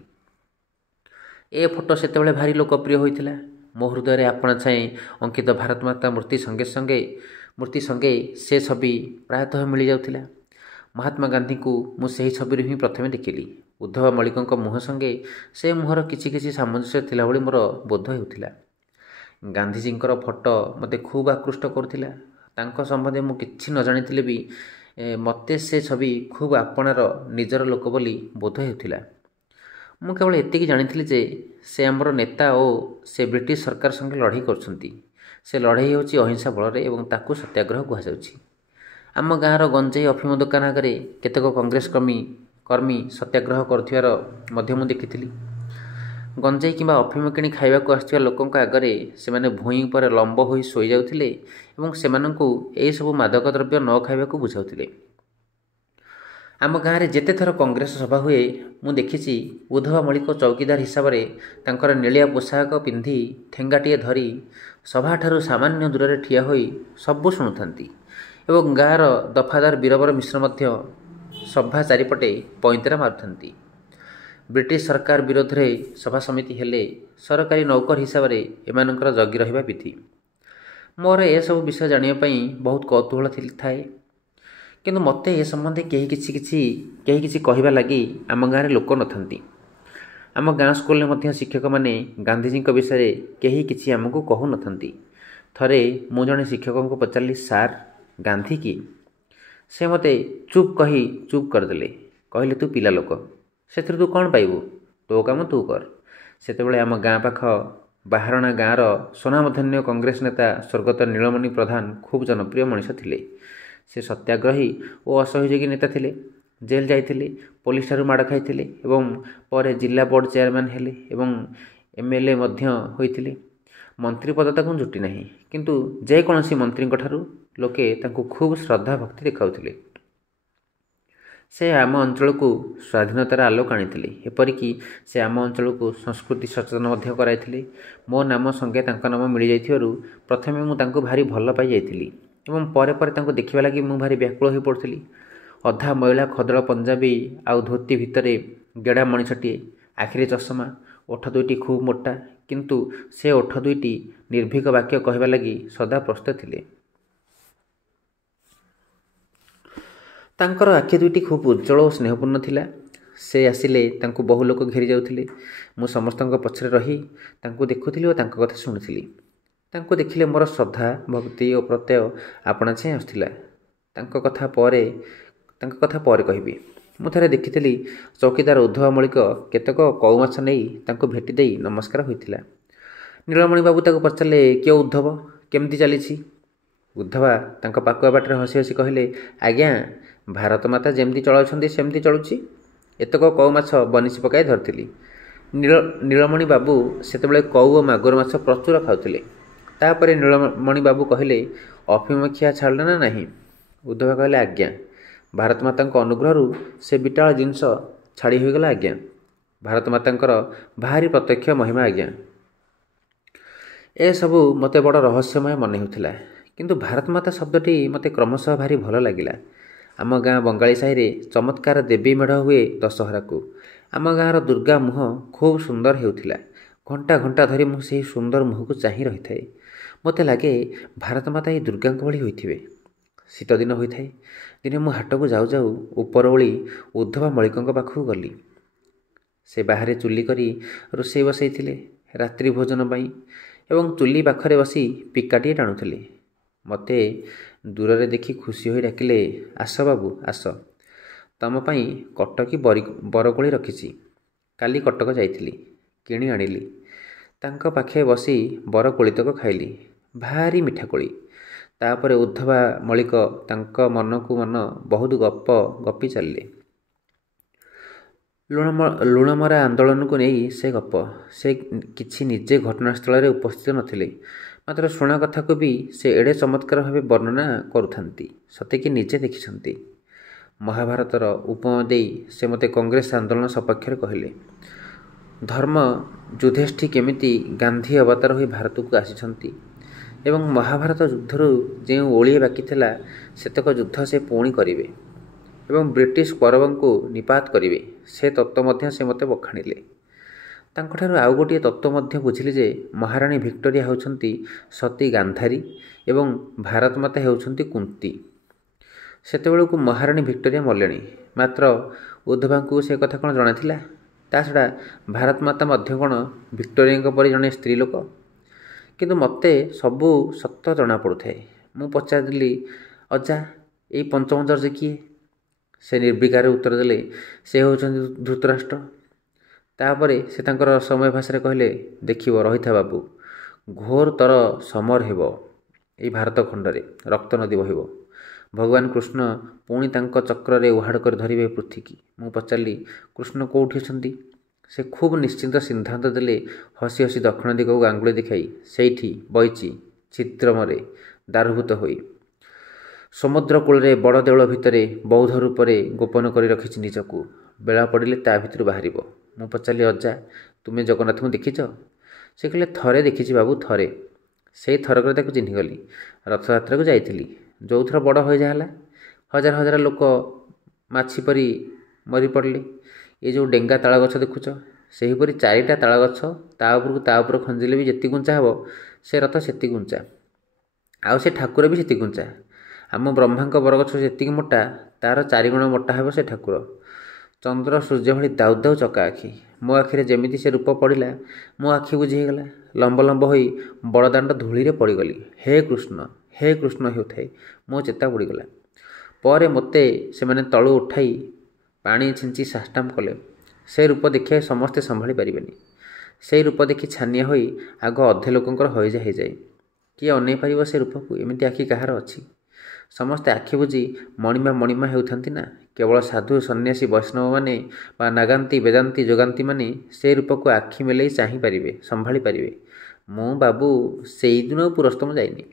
ଏ ଫଟୋ ସେତେବେଳେ ଭାରି ଲୋକପ୍ରିୟ ହୋଇଥିଲା। ମୋ ହୃଦୟରେ ଆପଣା ଛାଏଁ ଅଙ୍କିତ ଭାରତ ମାତା ମୂର୍ତ୍ତି ସଙ୍ଗେ ସେ ଛବି ପ୍ରାୟତଃ ମିଳିଯାଉଥିଲା। ମହାତ୍ମା ଗାନ୍ଧୀଙ୍କୁ ମୁଁ ସେହି ଛବିରୁ ହିଁ ପ୍ରଥମେ ଦେଖିଲି। ଉଦ୍ଧବ ମଳିକଙ୍କ ମୁହଁ ସଙ୍ଗେ ସେ ମୁହଁର କିଛି କିଛି ସାମଞ୍ଜସ୍ୟ ଥିଲା ଭଳି ମୋର ବୋଧ ହେଉଥିଲା। ଗାନ୍ଧୀଜୀଙ୍କର ଫଟୋ ମୋତେ ଖୁବ୍ ଆକୃଷ୍ଟ କରୁଥିଲା। ତାଙ୍କ ସମ୍ବନ୍ଧରେ ମୁଁ କିଛି ନ ଜାଣିଥିଲେ ବି ମୋତେ ସେ ଛବି ଖୁବ୍ ଆପଣାର ନିଜର ଲୋକ ବୋଲି ବୋଧ ହେଉଥିଲା। ମୁଁ କେବଳ ଏତିକି ଜାଣିଥିଲି ଯେ ସେ ଆମର ନେତା ଓ ସେ ବ୍ରିଟିଶ ସରକାର ସଙ୍ଗେ ଲଢ଼େଇ କରୁଛନ୍ତି। ସେ ଲଢ଼େଇ ହେଉଛି ଅହିଂସା ବଳରେ ଏବଂ ତାକୁ ସତ୍ୟାଗ୍ରହ କୁହାଯାଉଛି। ଆମ ଗାଁର ଗଞ୍ଜେଇ ଅଫିମ ଦୋକାନ ଆଗରେ କେତେକ କଂଗ୍ରେସ କର୍ମୀ ସତ୍ୟାଗ୍ରହ କରୁଥିବାର ମଧ୍ୟ ମୁଁ ଦେଖିଥିଲି। ଗଞ୍ଜେଇ କିମ୍ବା ଅଫିମ କିଣି ଖାଇବାକୁ ଆସୁଥିବା ଲୋକଙ୍କ ଆଗରେ ସେମାନେ ଭୂଇଁ ଉପରେ ଲମ୍ବ ହୋଇ ଶୋଇଯାଉଥିଲେ ଏବଂ ସେମାନଙ୍କୁ ଏହିସବୁ ମାଦକ ଦ୍ରବ୍ୟ ନ ଖାଇବାକୁ ବୁଝାଉଥିଲେ। ଆମ ଗାଁରେ ଯେତେଥର କଂଗ୍ରେସ ସଭା ହୁଏ ମୁଁ ଦେଖିଛି ଉଦ୍ଧବ ମଳିକ ଚୌକିଦାର ହିସାବରେ ତାଙ୍କର ନେଳିଆ ପୋଷାକ ପିନ୍ଧି ଠେଙ୍ଗାଟିଏ ଧରି ସଭାଠାରୁ ସାମାନ୍ୟ ଦୂରରେ ଠିଆ ହୋଇ ସବୁ ଶୁଣୁଥାନ୍ତି ଏବଂ ଗାଁର ଦଫାଦାର ବୀରବର ମିଶ୍ର ମଧ୍ୟ ସଭା ଚାରିପଟେ ପଇଁତରା ମାରୁଥାନ୍ତି। ବ୍ରିଟିଶ ସରକାର ବିରୋଧରେ ସଭା ସମିତି ହେଲେ ସରକାରୀ ନୌକର ହିସାବରେ ଏମାନଙ୍କର ଜଗି ରହିବା ବିଧି। ମୋର ଏସବୁ ବିଷୟ ଜାଣିବା ପାଇଁ ବହୁତ କୌତୂହଳ ଥାଏ, କିନ୍ତୁ ମୋତେ ଏ ସମ୍ବନ୍ଧେ କେହି କିଛି କହିବା ଲାଗି ଆମ ଗାଁରେ ଲୋକ ନଥାନ୍ତି। ଆମ ଗାଁ ସ୍କୁଲରେ ମଧ୍ୟ ଶିକ୍ଷକମାନେ ଗାନ୍ଧୀଜୀଙ୍କ ବିଷୟରେ କେହି କିଛି ଆମକୁ କହୁନଥାନ୍ତି। ଥରେ ମୁଁ ଜଣେ ଶିକ୍ଷକଙ୍କୁ ପଚାରିଲି, ସାର୍, ଗାନ୍ଧୀ କିଏ? ସେ ମୋତେ ଚୁପ୍ କରିଦେଲେ। କହିଲେ, ତୁ ପିଲା ଲୋକ, ସେଥିରୁ ତୁ କ'ଣ ପାଇବୁ? ତୋ କାମ ତୁ କର। ସେତେବେଳେ ଆମ ଗାଁ ପାଖ ବାହାରଣା ଗାଁର ସ୍ୱନାମଧନ୍ୟ କଂଗ୍ରେସ ନେତା ସ୍ୱର୍ଗତ ନୀଳମଣି ପ୍ରଧାନ ଖୁବ୍ ଜନପ୍ରିୟ ମଣିଷ ଥିଲେ। ସେ ସତ୍ୟାଗ୍ରହୀ ଓ ଅସହଯୋଗୀ ନେତା ଥିଲେ। ଜେଲ୍ ଯାଇଥିଲେ, ପୋଲିସଠାରୁ ମାଡ଼ ଖାଇଥିଲେ ଏବଂ ପରେ ଜିଲ୍ଲା ବୋର୍ଡ଼ ଚେୟାରମ୍ୟାନ୍ ହେଲେ ଏବଂ MLA ମଧ୍ୟ ହୋଇଥିଲେ। ମନ୍ତ୍ରୀ ପଦ ତାଙ୍କୁ ଜୁଟି ନାହିଁ, କିନ୍ତୁ ଯେକୌଣସି ମନ୍ତ୍ରୀଙ୍କଠାରୁ ଲୋକେ ତାଙ୍କୁ ଖୁବ୍ ଶ୍ରଦ୍ଧା ଭକ୍ତି ଦେଖାଉଥିଲେ। ସେ ଆମ ଅଞ୍ଚଳକୁ ସ୍ୱାଧୀନତାର ଆଲୋକ ଆଣିଥିଲେ। ଏପରିକି ସେ ଆମ ଅଞ୍ଚଳକୁ ସଂସ୍କୃତି ସଚେତନ ମଧ୍ୟ କରାଇଥିଲେ। ମୋ ନାମ ସଙ୍ଗେ ତାଙ୍କ ନାମ ମିଳିଯାଇଥିବାରୁ ପ୍ରଥମେ ମୁଁ ତାଙ୍କୁ ଭାରି ଭଲ ପାଇଯାଇଥିଲି ଏବଂ ପରେ ତାଙ୍କୁ ଦେଖିବା ଲାଗି ମୁଁ ଭାରି ବ୍ୟାକୁଳ ହୋଇପଡ଼ୁଥିଲି। ଅଧା ମଇଳା ଖଦଡ଼ ପଞ୍ଜାବୀ ଆଉ ଧୋତି ଭିତରେ ଗେଡ଼ା ମଣିଷଟିଏ, ଆଖିରେ ଚଷମା, ଓଠ ଦୁଇଟି ଖୁବ୍ ମୋଟା, କିନ୍ତୁ ସେ ଓଠ ଦୁଇଟି ନିର୍ଭୀକ ବାକ୍ୟ କହିବା ଲାଗି ସଦା ପ୍ରସ୍ତୁତ ଥିଲେ। ତାଙ୍କର ଆଖି ଦୁଇଟି ଖୁବ୍ ଉଜ୍ଜ୍ୱଳ ଓ ସ୍ନେହପୂର୍ଣ୍ଣ ଥିଲା। ସେ ଆସିଲେ ତାଙ୍କୁ ବହୁ ଲୋକ ଘେରି ଯାଉଥିଲେ। ମୁଁ ସମସ୍ତଙ୍କ ପଛରେ ରହି ତାଙ୍କୁ ଦେଖୁଥିଲି ଓ ତାଙ୍କ କଥା ଶୁଣୁଥିଲି। ତାଙ୍କୁ ଦେଖିଲେ ମୋର ଶ୍ରଦ୍ଧା, ଭକ୍ତି ଓ ପ୍ରତ୍ୟୟ ଆପଣା ଛାଏଁ ଆସୁଥିଲା। ତାଙ୍କ କଥା ପରେ କହିବି। ମୁଁ ଥରେ ଦେଖିଥିଲି ଚୌକିଦାର ଉଦ୍ଧବ ମଳିକ କେତେକ କଉ ମାଛ ନେଇ ତାଙ୍କୁ ଭେଟି ଦେଇ ନମସ୍କାର ହୋଇଥିଲା। ନୀଳମଣି ବାବୁ ତାକୁ ପଚାରିଲେ, କିଏ ଉଦ୍ଧବ, କେମିତି ଚାଲିଛି? ଉଦ୍ଧବା ତାଙ୍କ ପାକୁଆ ବାଟରେ ହସି ହସି କହିଲେ, ଆଜ୍ଞା, ଭାରତ ମାତା ଯେମିତି ଚଳାଉଛନ୍ତି ସେମିତି ଚଳୁଛି। ଏତକ କଉ ମାଛ ବନିଶୀ ପକାଇ ଧରିଥିଲି। ନୀଳମଣି ବାବୁ ସେତେବେଳେ କଉ ଓ ମାଗୁର ମାଛ ପ୍ରଚୁର ଖାଉଥିଲେ। ତାପରେ ନୀଳମଣି ବାବୁ କହିଲେ, ଅଫିମ ଖିଆ ଛାଡ଼ିଲେ ନା ନାହିଁ? ଉଦ୍ଧବା କହିଲେ, ଆଜ୍ଞା, ଭାରତ ମାତାଙ୍କ ଅନୁଗ୍ରହରୁ ସେ ବିଟାଳ ଜିନିଷ ଛାଡ଼ି ହୋଇଗଲା ଆଜ୍ଞା। ଭାରତ ମାତାଙ୍କର ଭାରି ପ୍ରତ୍ୟକ୍ଷ ମହିମା ଆଜ୍ଞା। ଏସବୁ ମୋତେ ବଡ଼ ରହସ୍ୟମୟ ମନେ ହେଉଥିଲା। କିନ୍ତୁ ଭାରତ ମାତା ଶବ୍ଦଟି ମୋତେ କ୍ରମଶଃ ଭାରି ଭଲ ଲାଗିଲା। ଆମ ଗାଁ ବଙ୍ଗାଳୀ ସାହିରେ ଚମତ୍କାର ଦେବୀ ମେଢ଼ ହୁଏ ଦଶହରାକୁ। ଆମ ଗାଁର ଦୁର୍ଗା ମୁହଁ ଖୁବ୍ ସୁନ୍ଦର ହେଉଥିଲା। ଘଣ୍ଟା ଘଣ୍ଟା ଧରି ମୁଁ ସେହି ସୁନ୍ଦର ମୁହଁକୁ ଚାହିଁ ରହିଥାଏ। ମୋତେ ଲାଗେ ଭାରତ ମାତା ଏଇ ଦୁର୍ଗାଙ୍କ ଭଳି ହୋଇଥିବେ। ଶୀତଦିନ ହୋଇଥାଏ। ଦିନେ ମୁଁ ହାଟକୁ ଯାଉ ଯାଉ ଉପରଓଳି ଉଦ୍ଧବା ମଳିକଙ୍କ ପାଖକୁ ଗଲି। ସେ ବାହାରେ ଚୁଲି କରି ରୋଷେଇ ବସାଇଥିଲେ ରାତ୍ରି ଭୋଜନ ପାଇଁ ଏବଂ ଚୁଲି ପାଖରେ ବସି ପିକାଟିଏ ଟାଣୁଥିଲେ। ମୋତେ ଦୂରରେ ଦେଖି ଖୁସି ହୋଇ ଡାକିଲେ, ଆସ ବାବୁ ଆସ, ତମ ପାଇଁ କଟକୀ ବରକୋଳି ରଖିଛି। କାଲି କଟକ ଯାଇଥିଲି, କିଣି ଆଣିଲି। ତାଙ୍କ ପାଖେ ବସି ବରକୋଳିତକ ଖାଇଲି। ଭାରି ମିଠା କୋଳି। ତାପରେ ଉଦ୍ଧବା ମଳିକ ତାଙ୍କ ମନକୁ ମନ ବହୁତ ଗପ ଗପି ଚାଲିଲେ। ଲୁଣମରା ଆନ୍ଦୋଳନକୁ ନେଇ ସେ ଗପ। ସେ କିଛି ନିଜେ ଘଟଣାସ୍ଥଳରେ ଉପସ୍ଥିତ ନଥିଲେ, ମାତ୍ର ଶୁଣା କଥାକୁ ବି ସେ ଏଡ଼େ ଚମତ୍କାର ଭାବେ ବର୍ଣ୍ଣନା କରୁଥାନ୍ତି, ସତେକି ନିଜେ ଦେଖିଛନ୍ତି। ମହାଭାରତର ଉପମା ଦେଇ ସେ ମୋତେ କଂଗ୍ରେସ ଆନ୍ଦୋଳନ ସପକ୍ଷରେ କହିଲେ। ଧର୍ମ ଯୁଧିଷ୍ଠି କେମିତି ଗାନ୍ଧୀ ଅବତାର ହୋଇ ଭାରତକୁ ଆସିଛନ୍ତି ଏବଂ ମହାଭାରତ ଯୁଦ୍ଧରୁ ଯେଉଁ ଓଳିଏ ବାକି ଥିଲା ସେତକ ଯୁଦ୍ଧ ସେ ପୁଣି କରିବେ ଏବଂ ବ୍ରିଟିଶ କୌରବଙ୍କୁ ନିପାତ କରିବେ, ସେ ତତ୍ତ୍ୱ ମଧ୍ୟ ସେ ମୋତେ ବଖାଣିଲେ। ତାଙ୍କଠାରୁ ଆଉ ଗୋଟିଏ ତତ୍ତ୍ୱ ମଧ୍ୟ ବୁଝିଲି ଯେ ମହାରାଣୀ ଭିକ୍ଟୋରିଆ ହେଉଛନ୍ତି ସତୀ ଗାନ୍ଧାରୀ ଏବଂ ଭାରତ ମାତା ହେଉଛନ୍ତି କୁନ୍ତୀ। ସେତେବେଳକୁ ମହାରାଣୀ ଭିକ୍ଟୋରିଆ ମଲେଣି, ମାତ୍ର ଉଦ୍ଧବାଙ୍କୁ ସେ କଥା କ'ଣ ଜଣାଥିଲା? ତା ଛଡ଼ା ଭାରତ ମାତା ମଧ୍ୟ କ'ଣ ଭିକ୍ଟୋରିଆଙ୍କ ପରି ଜଣେ ସ୍ତ୍ରୀ ଲୋକ? କିନ୍ତୁ ମୋତେ ସବୁ ସତ ଜଣାପଡ଼ୁଥାଏ। ମୁଁ ପଚାରିଲି, ଅଜା, ଏଇ ପଞ୍ଚମଞ୍ଜର୍ଜୀ କିଏ? ସେ ନିର୍ବିକାରରେ ଉତ୍ତର ଦେଲେ, ସେ ହେଉଛନ୍ତି ଧୃତରାଷ୍ଟ୍ର। ତାପରେ ସେ ତାଙ୍କର ସମୟ ଭାଷାରେ କହିଲେ, ଦେଖିବ, ରହିଥା ବାବୁ, ଘୋରତର ସମର ହେବ ଏଇ ଭାରତ ଖଣ୍ଡରେ, ରକ୍ତ ନଦୀ ବହିବ। ଭଗବାନ କୃଷ୍ଣ ପୁଣି ତାଙ୍କ ଚକ୍ରରେ ଉହାଡ଼ କରି ଧରିବେ ପୃଥିବୀ। ମୁଁ ପଚାରିଲି, କୃଷ୍ଣ କେଉଁଠି ଅଛନ୍ତି? ସେ ଖୁବ୍ ନିଶ୍ଚିନ୍ତ ସିଦ୍ଧାନ୍ତ ଦେଲେ ହସି ହସି ଦକ୍ଷିଣ ଦିଗକୁ ଆଙ୍ଗୁଳି ଦେଖାଇ, ସେଇଠି ବଇଛି ଛିଦ୍ରମରେ ଦାରୁଭୂତ ହୋଇ। ସମୁଦ୍ର କୂଳରେ ବଡ଼ ଦେଉଳ ଭିତରେ ବୌଦ୍ଧ ରୂପରେ ଗୋପନ କରି ରଖିଛି ନିଜକୁ। ବେଳା ପଡ଼ିଲେ ତା ଭିତରୁ ବାହାରିବ। ମୁଁ ପଚାରିଲି, ଅଜା, ତୁମେ ଜଗନ୍ନାଥଙ୍କୁ ଦେଖିଛ? ସେ କହିଲେ, ଥରେ ଦେଖିଛି ବାବୁ, ଥରେ। ସେଇ ଥରକରେ ତାକୁ ଚିହ୍ନିଗଲି। ରଥଯାତ୍ରାକୁ ଯାଇଥିଲି, ଯେଉଁଥର ବଡ଼ ହଇଜା ହେଲା। ହଜାର ହଜାର ଲୋକ ମାଛି ପରି ମରି ପଡ଼ିଲେ। ଏ ଯେଉଁ ଡେଙ୍ଗା ତାଳ ଗଛ ଦେଖୁଛ, ସେହିପରି 4ଟା ତାଳ ଗଛ, ତା ଉପରକୁ ଖଞ୍ଜିଲେ ବି ଯେତିକି ଉଞ୍ଚା ହେବ, ସେ ରଥ ସେତିକି ଉଞ୍ଚା, ଆଉ ସେ ଠାକୁର ବି ସେତିକି ଉଞ୍ଚା। ଆମ ବ୍ରହ୍ମାଙ୍କ ବରଗଛ ଯେତିକି ମୋଟା, ତା'ର 4 ଗୁଣ ମୋଟା ହେବ ସେ ଠାକୁର। ଚନ୍ଦ୍ର ସୂର୍ଯ୍ୟ ଭଳି ଦାଉ ଦାଉ ଚକା ଆଖି। ମୋ ଆଖିରେ ଯେମିତି ସେ ରୂପ ପଡ଼ିଲା, ମୋ ଆଖି ବୁଜି ହେଇଗଲା। ଲମ୍ବ ଲମ୍ବ ହୋଇ ବଡ଼ଦାଣ୍ଡ ଧୂଳିରେ ପଡ଼ିଗଲି। ହେ କୃଷ୍ଣ ହେଉଥାଏ ମୋ ଚେତା ବୁଡ଼ିଗଲା। ପରେ ମୋତେ ସେମାନେ ତଳୁ ଉଠାଇ ପାଣି ଛିଞ୍ଚି ସାଷ୍ଟାମ କଲେ। ସେ ରୂପ ଦେଖିବା ସମସ୍ତେ ସମ୍ଭାଳି ପାରିବେନି। ସେଇ ରୂପ ଦେଖି ଛାନିଆ ହୋଇ ଆଗ ଅଧେ ଲୋକଙ୍କର ହଇଜା ହେଇଯାଏ। କିଏ ଅନେଇ ପାରିବ ସେ ରୂପକୁ? ଏମିତି ଆଖି କାହାର ଅଛି? ସମସ୍ତେ ଆଖି ବୁଜି ମଣିମା ହେଉଥାନ୍ତି ନା? କେବଳ ସାଧୁ ସନ୍ନ୍ୟାସୀ ବୈଷ୍ଣବମାନେ ବା ନାଗାନ୍ତି ବେଦାନ୍ତୀ ଯୋଗାନ୍ତୀମାନେ ସେ ରୂପକୁ ଆଖି ମେଲେଇ ଚାହିଁ ପାରିବେ, ସମ୍ଭାଳି ପାରିବେ। ମୁଁ ବାବୁ ସେଇଦିନও ପୁରସ୍ତମ ଯାଇନି।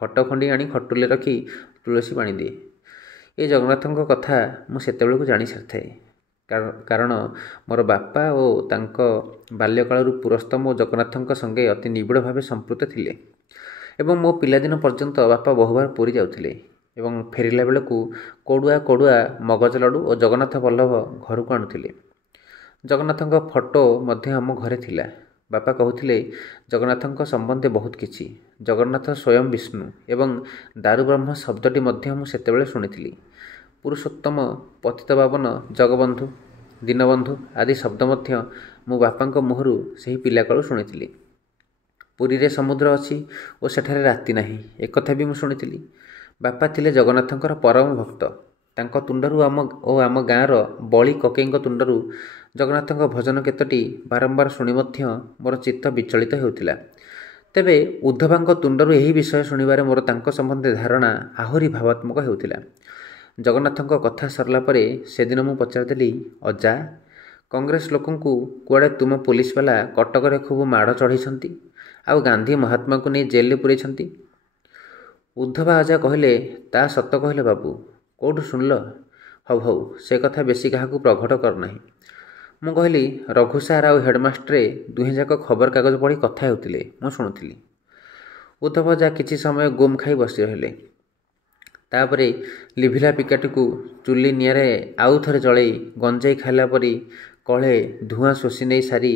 ଫଟୋ ଖଣ୍ଡି ଆଣି ଖଟୁଲେ ରଖି ତୁଳସୀ ପାଣି ଦିଏ। ଏ ଜଗନ୍ନାଥଙ୍କ କଥା ମୁଁ ସେତେବେଳକୁ ଜାଣି ସାରିଥାଏ। କାରଣ ମୋର ବାପା ଓ ତାଙ୍କ ବାଲ୍ୟକାଳରୁ ପୁରସ୍ତମ ଓ ଜଗନ୍ନାଥଙ୍କ ସଙ୍ଗେ ଅତି ନିବିଡ଼ ଭାବେ ସମ୍ପୃକ୍ତ ଥିଲେ ଏବଂ ମୋ ପିଲାଦିନ ପର୍ଯ୍ୟନ୍ତ ବାପା ବହୁବାର ପୁରୀ ଯାଉଥିଲେ ଏବଂ ଫେରିଲା ବେଳକୁ କୋଡ଼ୁଆ ମଗଜ ଲଡ଼ୁ ଓ ଜଗନ୍ନାଥ ବଲ୍ଲଭ ଘରକୁ ଆଣୁଥିଲେ। ଜଗନ୍ନାଥଙ୍କ ଫଟୋ ମଧ୍ୟ ଆମ ଘରେ ଥିଲା। ବାପା କହୁଥିଲେ, ଜଗନ୍ନାଥଙ୍କ ସମ୍ବନ୍ଧେ ବହୁତ କିଛି। ଜଗନ୍ନାଥ ସ୍ୱୟଂ ବିଷ୍ଣୁ ଏବଂ ଦାରୁବ୍ରହ୍ମ ଶବ୍ଦଟି ମଧ୍ୟ ମୁଁ ସେତେବେଳେ ଶୁଣିଥିଲି। ପୁରୁଷୋତ୍ତମ, ପତିତପାବନ, ଜଗବନ୍ଧୁ, ଦୀନବନ୍ଧୁ ଆଦି ଶବ୍ଦ ମଧ୍ୟ ମୁଁ ବାପାଙ୍କ ମୁହଁରୁ ସେହି ପିଲାକାଳୁ ଶୁଣିଥିଲି। ପୁରୀରେ ସମୁଦ୍ର ଅଛି ଓ ସେଠାରେ ରାତି ନାହିଁ, ଏକଥା ବି ମୁଁ ଶୁଣିଥିଲି। ବାପା ଥିଲେ ଜଗନ୍ନାଥଙ୍କର ପରମ ଭକ୍ତ। ତାଙ୍କ ତୁଣ୍ଡରୁ ଆମ ଗାଁର ବଳି କକେଇଙ୍କ ତୁଣ୍ଡରୁ ଜଗନ୍ନାଥଙ୍କ ଭଜନ କେତୋଟି ବାରମ୍ବାର ଶୁଣି ମଧ୍ୟ ମୋର ଚିତ୍ତ ବିଚଳିତ ହେଉଥିଲା। ତେବେ ଉଦ୍ଧବାଙ୍କ ତୁଣ୍ଡରୁ ଏହି ବିଷୟ ଶୁଣିବାରେ ମୋର ତାଙ୍କ ସମ୍ବନ୍ଧରେ ଧାରଣା ଆହୁରି ଭାବାତ୍ମକ ହେଉଥିଲା। ଜଗନ୍ନାଥଙ୍କ କଥା ସରିଲା ପରେ ସେଦିନ ମୁଁ ପଚାରିଦେଲି, ଅଜା, କଂଗ୍ରେସ ଲୋକଙ୍କୁ କୁଆଡ଼େ ତୁମ ପୋଲିସବାଲା କଟକରେ ଖୁବ୍ ମାଡ଼ ଚଢ଼େଇଛନ୍ତି ଆଉ ଗାନ୍ଧୀ ମହାତ୍ମାଙ୍କୁ ନେଇ ଜେଲରେ ପୁରେଇଛନ୍ତି? ଉଦ୍ଧବା ଅଜା କହିଲେ, ତା ସତ କହିଲ ବାବୁ, କେଉଁଠୁ ଶୁଣିଲ? ହଉ ସେ କଥା ବେଶୀ କାହାକୁ ପ୍ରଘଟ କର ନାହିଁ। ମୁଁ କହିଲି, ରଘୁ ସାର୍ ଆଉ ହେଡ଼ମାଷ୍ଟ୍ରେ ଦୁହେଁଯାକ ଖବରକାଗଜ ପଢ଼ି କଥା ହେଉଥିଲେ, ମୁଁ ଶୁଣୁଥିଲି। ଉଦ୍ଧବ ଅଜା କିଛି ସମୟ ଗୁମ୍ ଖାଇ ବସି ରହିଲେ। ତାପରେ ଲିଭିଲା ପିକାଟିକୁ ଚୁଲି ନିଆଁରେ ଆଉ ଥରେ ଜଳେଇ ଗଞ୍ଜେଇ ଖାଇଲା ପରି କଳେ ଧୂଆଁ ଶୋଷି ନେଇ ସାରି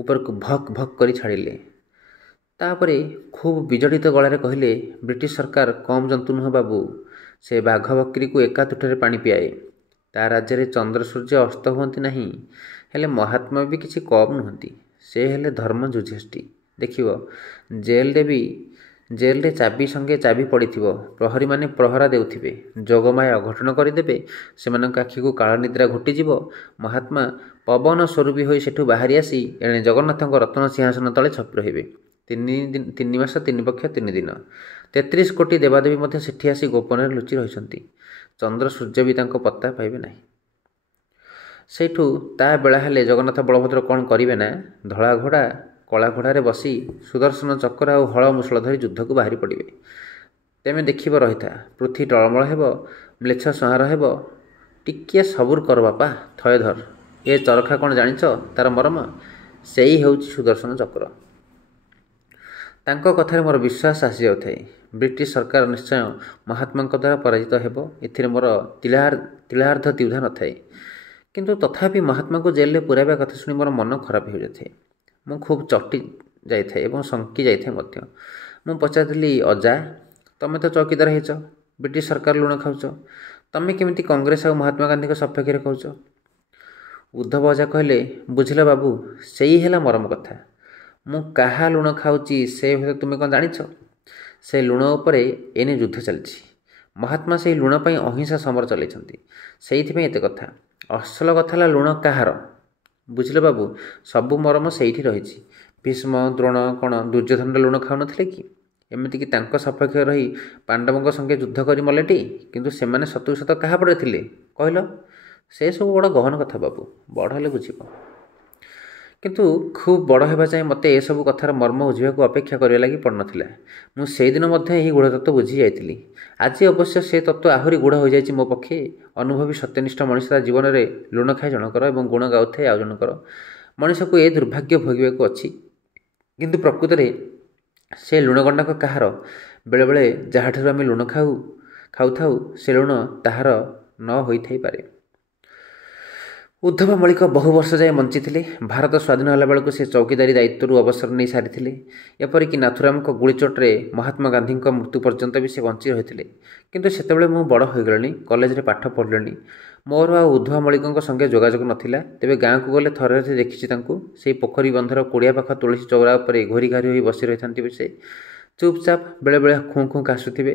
ଉପରକୁ ଭକ୍ ଭକ୍ କରି ଛାଡ଼ିଲେ। ତାପରେ ଖୁବ୍ ବିଜଡ଼ିତ ଗଳାରେ କହିଲେ, ବ୍ରିଟିଶ ସରକାର କମ୍ ଜନ୍ତୁ ନୁହଁ ବାବୁ, ସେ ବାଘ ବକ୍ରିକୁ ଏକା ତୁଠରେ ପାଣି ପିଆଏ। ତା ରାଜ୍ୟରେ ଚନ୍ଦ୍ର ସୂର୍ଯ୍ୟ ଅସ୍ତ ହୁଅନ୍ତି ନାହିଁ, ହେଲେ ମହାତ୍ମା ବି କିଛି କମ୍ ନୁହନ୍ତି। ସେ ହେଲେ ଧର୍ମ ଯୁଧିଷ୍ଠି। ଦେଖିବ, ଜେଲରେ ଚାବି ସଙ୍ଗେ ଚାବି ପଡ଼ିଥିବ, ପ୍ରହରୀମାନେ ପ୍ରହରା ଦେଉଥିବେ, ଯୋଗମାୟା ଅଘଟଣ କରିଦେବେ, ସେମାନଙ୍କ ଆଖିକୁ କାଳନିଦ୍ରା ଘୋଟିଯିବ, ମହାତ୍ମା ପବନ ସ୍ୱରୂପୀ ହୋଇ ସେଠୁ ବାହାରି ଆସି ଏଣେ ଜଗନ୍ନାଥଙ୍କ ରତ୍ନ ସିଂହାସନ ତଳେ ଛପି ରହିବେ। 3 ମାସ 3 ପକ୍ଷ 3 ଦିନ। 33 କୋଟି ଦେବାଦେବୀ ମଧ୍ୟ ସେଠି ଆସି ଗୋପନରେ ଲୁଚି ରହିଛନ୍ତି। ଚନ୍ଦ୍ର ସୂର୍ଯ୍ୟ ବି ତାଙ୍କ ପତ୍ତା ପାଇବେ ନାହିଁ। ସେଇଠୁ ତା ବେଳା ହେଲେ ଜଗନ୍ନାଥ ବଳଭଦ୍ର କ'ଣ କରିବେ ନା, ଧଳା ଘୋଡ଼ା କଳା ଘୋଡ଼ାରେ ବସି ସୁଦର୍ଶନ ଚକ୍ର ଆଉ ହଳ ମୂଷଳ ଧରି ଯୁଦ୍ଧକୁ ବାହାରି ପଡ଼ିବେ। ତେମେ ଦେଖିବ ରହିଥା, ପୃଥ୍ୱୀ ଟଳମଳ ହେବ, ମ୍ଲେଚ୍ଛ ସଂହାର ହେବ। ଟିକିଏ ସବୁର କର ବାପା, ଥୟ ଧର। ଏ ଚରଖା କ'ଣ ଜାଣିଛ ତାର ମରମ? ସେଇ ହେଉଛି ସୁଦର୍ଶନ ଚକ୍ର। ତାଙ୍କ କଥାରେ ମୋର ବିଶ୍ୱାସ ଆସିଯାଉଥାଏ। ବ୍ରିଟିଶ ସରକାର ନିଶ୍ଚୟ ମହାତ୍ମାଙ୍କ ଦ୍ୱାରା ପରାଜିତ ହେବ, ଏଥିରେ ମୋର ତିଳାର୍ଦ୍ଧ ଦ୍ୱିଧା ନଥାଏ। କିନ୍ତୁ ତଥାପି ମହାତ୍ମାଙ୍କୁ ଜେଲରେ ପୁରାଇବା କଥା ଶୁଣି ମୋର ମନ ଖରାପ ହୋଇଯାଇଥାଏ। ମୁଁ ଖୁବ୍ ଚଟି ଯାଇଥାଏ ଏବଂ ଶଙ୍କି ଯାଇଥାଏ ମଧ୍ୟ। ମୁଁ ପଚାରିଥିଲି, ଅଜା, ତମେ ତ ଚୌକିଦାର ହେଇଛ, ବ୍ରିଟିଶ ସରକାର ଲୁଣ ଖାଉଛ, ତମେ କେମିତି କଂଗ୍ରେସ ଆଉ ମହାତ୍ମା ଗାନ୍ଧୀଙ୍କ ସପକ୍ଷରେ କହୁଛ? ଉଦ୍ଧବ ଅଜା କହିଲେ, ବୁଝିଲ ବାବୁ, ସେଇ ହେଲା ମରମ କଥା। ମୁଁ କାହା ଲୁଣ ଖାଉଛି ସେ ହୁଏତ ତୁମେ କ'ଣ ଜାଣିଛ? ସେ ଲୁଣ ଉପରେ ଏନେ ଯୁଦ୍ଧ ଚାଲିଛି। ମହାତ୍ମା ସେହି ଲୁଣ ପାଇଁ ଅହିଂସା ସମର ଚଳାଇଛନ୍ତି, ସେଇଥିପାଇଁ ଏତେ କଥା। ଅସଲ କଥା ହେଲା ଲୁଣ କାହାର। ବୁଝିଲ ବାବୁ, ସବୁ ମରମ ସେଇଠି ରହିଛି। ଭୀଷ୍ମ, ଦ୍ରୋଣ କ'ଣ ଦୁର୍ଯ୍ୟୋଧନର ଲୁଣ ଖାଉନଥିଲେ କି? ଏମିତିକି ତାଙ୍କ ସପକ୍ଷରେ ରହି ପାଣ୍ଡବଙ୍କ ସଙ୍ଗେ ଯୁଦ୍ଧ କରି ମଲେଟି, କିନ୍ତୁ ସେମାନେ ସତକୁ ସତ କାହା ପଟେ ଥିଲେ କହିଲ? ସେ ସବୁ ବଡ଼ ଗହନ କଥା ବାବୁ, ବଡ଼ ହେଲେ ବୁଝିବ। କିନ୍ତୁ ଖୁବ୍ ବଡ଼ ହେବା ଯାଏଁ ମୋତେ ଏସବୁ କଥାର ମର୍ମ ବୁଝିବାକୁ ଅପେକ୍ଷା କରିବା ଲାଗି ପଡ଼ିନଥିଲା। ମୁଁ ସେଇଦିନ ମଧ୍ୟ ଏହି ଗୂଢ଼ ତତ୍ତ୍ୱ ବୁଝି ଯାଇଥିଲି। ଆଜି ଅବଶ୍ୟ ସେ ତତ୍ତ୍ୱ ଆହୁରି ଗୂଢ଼ ହୋଇଯାଇଛି ମୋ ପକ୍ଷେ। ଅନୁଭବୀ ସତ୍ୟନିଷ୍ଠ ମଣିଷ ତା ଜୀବନରେ ଲୁଣ ଖାଏ ଜଣକର ଏବଂ ଗୁଣ ଗାଉଥାଏ ଆଉ ଜଣକର। ମଣିଷକୁ ଏ ଦୁର୍ଭାଗ୍ୟ ଭୋଗିବାକୁ ଅଛି। କିନ୍ତୁ ପ୍ରକୃତରେ ସେ ଲୁଣ ଗଣ୍ଡାକ କାହାର? ବେଳେବେଳେ ଯାହାଠାରୁ ଆମେ ଲୁଣ ଖାଉଥାଉ ସେ ଲୁଣ ତାହାର ନ ହୋଇଥାଇପାରେ। ଉଦ୍ଧବ ମଳିକ ବହୁ ବର୍ଷ ଯାଏ ବଞ୍ଚିଥିଲେ। ଭାରତ ସ୍ୱାଧୀନ ହେଲା ବେଳକୁ ସେ ଚୌକିଦାରୀ ଦାୟିତ୍ୱରୁ ଅବସର ନେଇ ସାରିଥିଲେ। ଏପରିକି ନାଥୁରାମଙ୍କ ଗୁଳିଚୋଟରେ ମହାତ୍ମା ଗାନ୍ଧୀଙ୍କ ମୃତ୍ୟୁ ପର୍ଯ୍ୟନ୍ତ ବି ସେ ବଞ୍ଚି ରହିଥିଲେ। କିନ୍ତୁ ସେତେବେଳେ ମୁଁ ବଡ଼ ହୋଇଗଲିଣି, କଲେଜରେ ପାଠ ପଢ଼ିଲିଣି। ମୋର ଆଉ ଉଦ୍ଧବ ମଳିକଙ୍କ ସଙ୍ଗେ ଯୋଗାଯୋଗ ନଥିଲା। ତେବେ ଗାଁକୁ ଗଲେ ଥରେ ଦେଖିଛି ତାଙ୍କୁ। ସେଇ ପୋଖରୀ ବନ୍ଧର କୁଡ଼ିଆ ପାଖ ତୁଳସୀ ଚଉରା ଉପରେ ଘୋରି ଘାରି ହୋଇ ବସି ରହିଥାନ୍ତି ସେ। ଚୁପଚାପ ବେଳେବେଳେ ଖୁଁ ଖୁଁ କାଶୁଥିବେ।